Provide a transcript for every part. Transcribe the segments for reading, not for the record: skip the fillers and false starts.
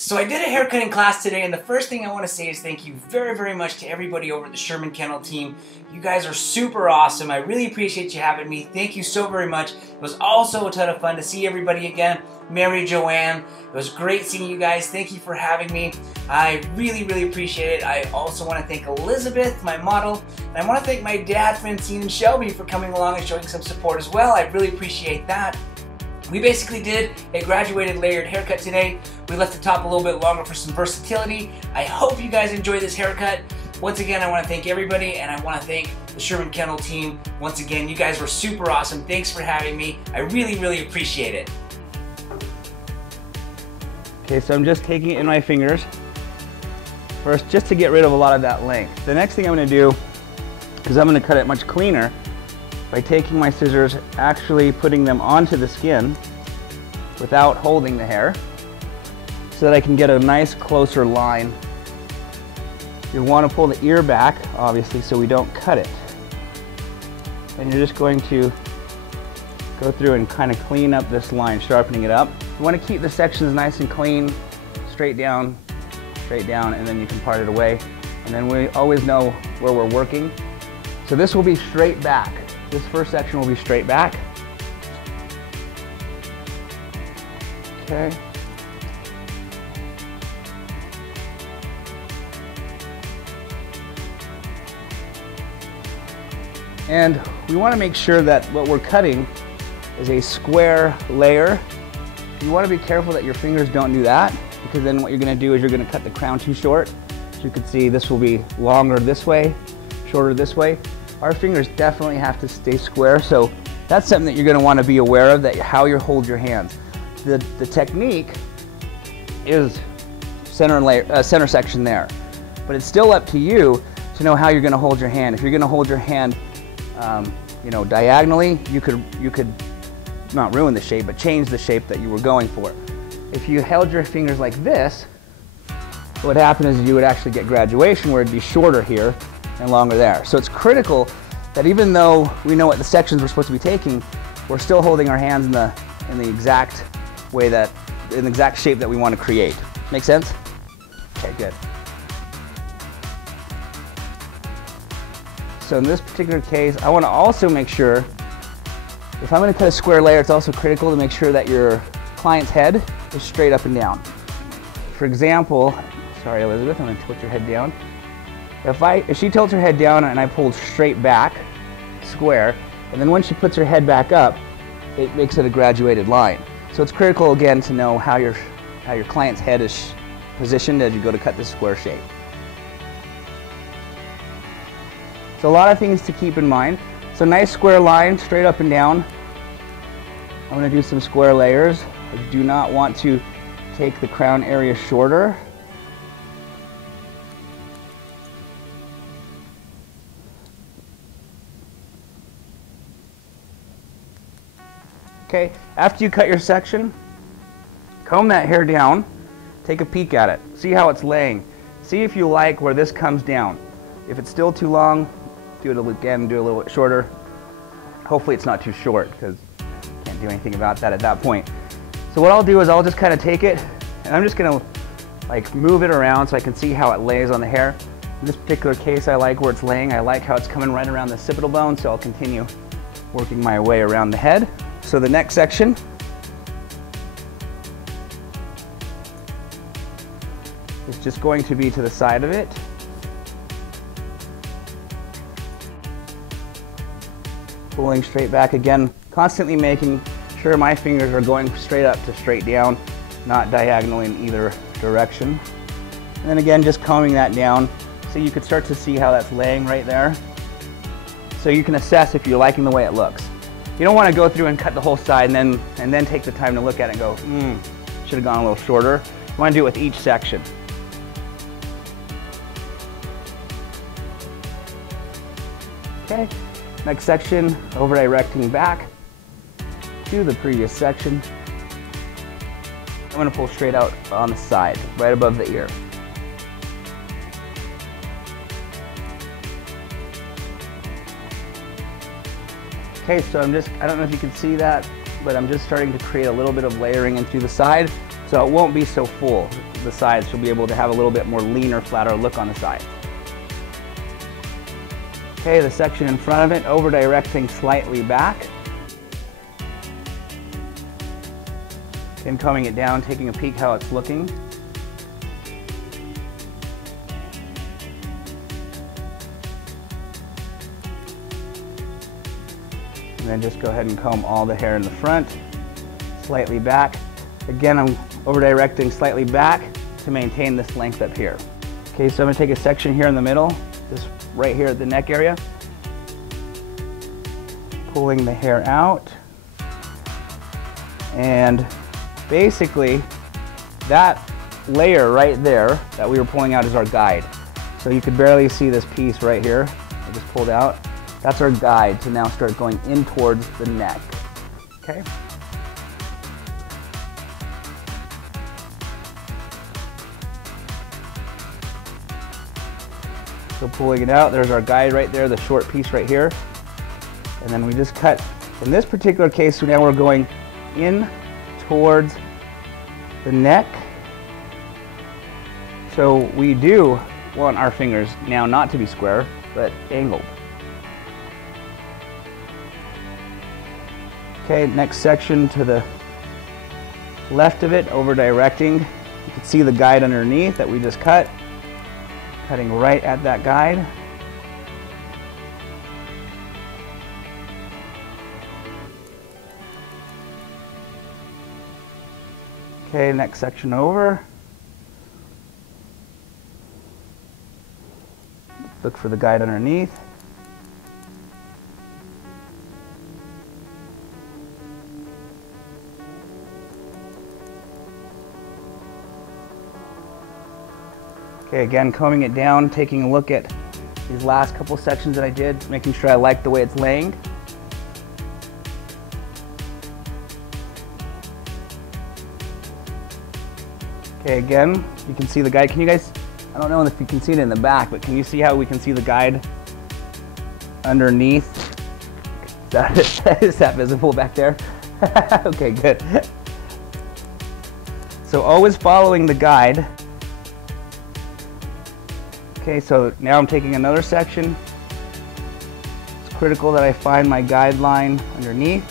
So I did a haircutting class today, and the first thing I want to say is thank you very, very much to everybody over at the Sherman Kennel team. You guys are super awesome. I really appreciate you having me. Thank you so very much. It was also a ton of fun to see everybody again. Mary Joanne, it was great seeing you guys. Thank you for having me. I really, really appreciate it. I also want to thank Elizabeth, my model, and I want to thank my dad, Francine and Shelby, for coming along and showing some support as well. I really appreciate that. We basically did a graduated layered haircut today. We left the top a little bit longer for some versatility. I hope you guys enjoy this haircut. Once again, I want to thank everybody, and I want to thank the Sherman Kennel team. Once again, you guys were super awesome. Thanks for having me. I really, really appreciate it. Okay, so I'm just taking it in my fingers first, just to get rid of a lot of that length. The next thing I'm going to do is I'm going to cut it much cleaner by taking my scissors, actually putting them onto the skin without holding the hair, so that I can get a nice closer line. You want to pull the ear back, obviously, so we don't cut it. And you're just going to go through and kind of clean up this line, sharpening it up. You want to keep the sections nice and clean, straight down, and then you can part it away. And then we always know where we're working. So this will be straight back. This first section will be straight back. Okay. And we want to make sure that what we're cutting is a square layer. You want to be careful that your fingers don't do that, because then what you're going to do is you're going to cut the crown too short. As you can see, this will be longer this way, shorter this way. Our fingers definitely have to stay square, so that's something that you're going to want to be aware of, that how you hold your hands. The technique is center section there, but it's still up to you to know how you're going to hold your hand. If you're going to hold your hand, you know, diagonally, you could not ruin the shape, but change the shape that you were going for. If you held your fingers like this, what happened is you would actually get graduation, where it'd be shorter here and longer there. So it's critical that even though we know what the sections we're supposed to be taking, we're still holding our hands in the exact way that, in the exact shape that we want to create. Make sense? Okay, good. So in this particular case, I want to also make sure, if I'm going to cut a square layer, it's also critical to make sure that your client's head is straight up and down. For example, sorry Elizabeth, I'm going to tilt your head down. If she tilts her head down and I pull straight back, square, and then when she puts her head back up, it makes it a graduated line. So it's critical again to know how your client's head is positioned as you go to cut this square shape. So a lot of things to keep in mind. So nice square line, straight up and down. I'm going to do some square layers. I do not want to take the crown area shorter. Okay, after you cut your section, comb that hair down, take a peek at it, see how it's laying. See if you like where this comes down. If it's still too long, do it again, do a little bit shorter. Hopefully it's not too short, because can't do anything about that at that point. So what I'll do is I'll just kind of take it, and I'm just going to like move it around so I can see how it lays on the hair. In this particular case, I like where it's laying. I like how it's coming right around the occipital bone, so I'll continue working my way around the head. So the next section is just going to be to the side of it. Pulling straight back again, constantly making sure my fingers are going straight up to straight down, not diagonally in either direction. And then again, just combing that down so you could start to see how that's laying right there. So you can assess if you're liking the way it looks. You don't want to go through and cut the whole side and then take the time to look at it and go, should have gone a little shorter. You want to do it with each section. Okay, next section, over directing back to the previous section. I'm going to pull straight out on the side, right above the ear. Okay, so I don't know if you can see that, but I'm just starting to create a little bit of layering in through the side, so it won't be so full. the sides. She'll be able to have a little bit more leaner, flatter look on the side. Okay, the section in front of it, over directing slightly back. Again, combing it down, taking a peek how it's looking. And then just go ahead and comb all the hair in the front, slightly back. Again, I'm over directing slightly back to maintain this length up here. Okay, so I'm gonna take a section here in the middle, just right here at the neck area. Pulling the hair out. And basically, that layer right there that we were pulling out is our guide. So you could barely see this piece right here. I just pulled out. That's our guide to now start going in towards the neck. Okay. So pulling it out, there's our guide right there, the short piece right here. And then we just cut. In this particular case, so now we're going in towards the neck. So we do want our fingers now not to be square, but angled. Okay, next section to the left of it, over directing. You can see the guide underneath that we just cut. Cutting right at that guide. Okay, next section over. Look for the guide underneath. Okay, again, combing it down, taking a look at these last couple sections that I did, making sure I like the way it's laying. Okay, again, you can see the guide. Can you guys, I don't know if you can see it in the back, but can you see how we can see the guide underneath? Is that visible back there? Okay, good. So always following the guide. Okay, so now I'm taking another section. It's critical that I find my guideline underneath.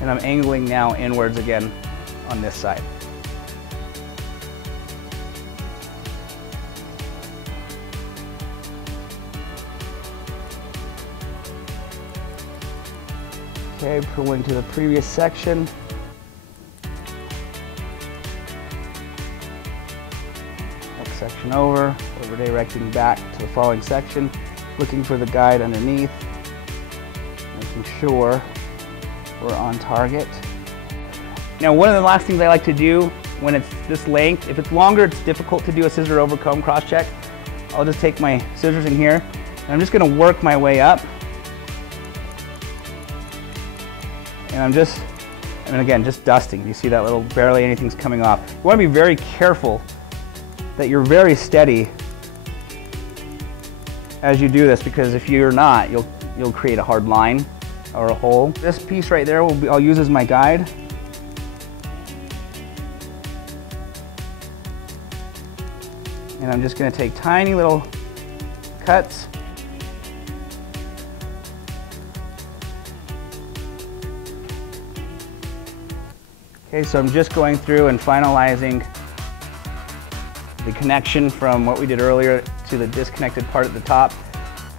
And I'm angling now inwards again on this side. Okay, pulling to the previous section. Next section over directing back to the following section, looking for the guide underneath, making sure we're on target. Now, one of the last things I like to do when it's this length, if it's longer, it's difficult to do a scissor over comb cross check. I'll just take my scissors in here, and I'm just gonna work my way up. And again, just dusting. You see that little, barely anything's coming off. You wanna be very careful that you're very steady as you do this, because if you're not, you'll create a hard line or a hole. This piece right there I'll use as my guide. And I'm just going to take tiny little cuts. Okay, so I'm just going through and finalizing the connection from what we did earlier to the disconnected part at the top.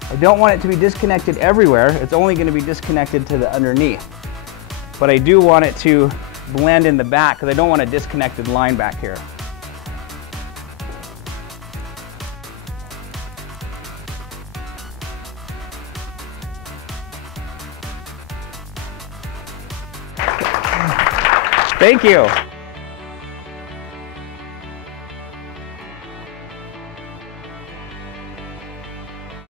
I don't want it to be disconnected everywhere. It's only going to be disconnected to the underneath. But I do want it to blend in the back because I don't want a disconnected line back here. Thank you.